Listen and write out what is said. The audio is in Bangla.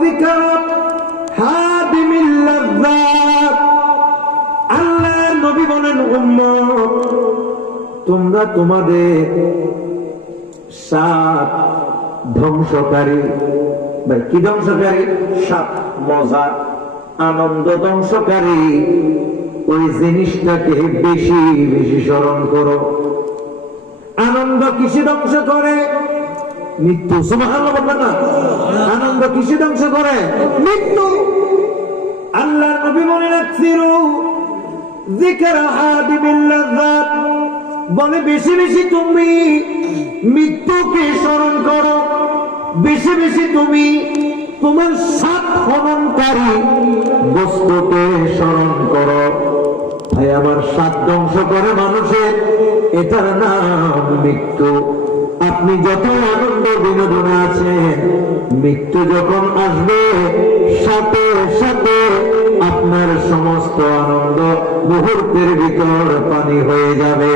যিকরা হাদিমিল লাযযাত। আল্লাহর নবী বলেন, উম্মত তোমরা তোমাদের স্বাদ ধ্বংসকারী, ভাই কি ধ্বংসকারী? স্বাদ, মজা, আনন্দ ধ্বংসকারী ওই জিনিসটাকে বেশি বেশি স্মরণ করো। আনন্দ কিসে ধ্বংস করে? মৃত্যু। সুবহানাল্লাহ বলবেন না? আনন্দ কিসে ধ্বংস করে? মৃত্যু। আল্লাহর নবী বলেন, আকসিরু যিকরা হাদিমিল লাযযাত, বলে বেশি বেশি তুমি মৃত্যুকে স্মরণ করো, বেশি বেশি তুমি তোমার স্বাদ হননকারী বস্তুকে স্মরণ করো। ভাই আমার স্বাদ ধ্বংস করে মানুষের, এটার নাম মৃত্যু। আপনি যত আনন্দ বিনোদনে আছেন, মৃত্যু যখন আসবে সাথে সাথে আপনার সমস্ত আনন্দ মুহূর্তের ভিতর পানি হয়ে যাবে।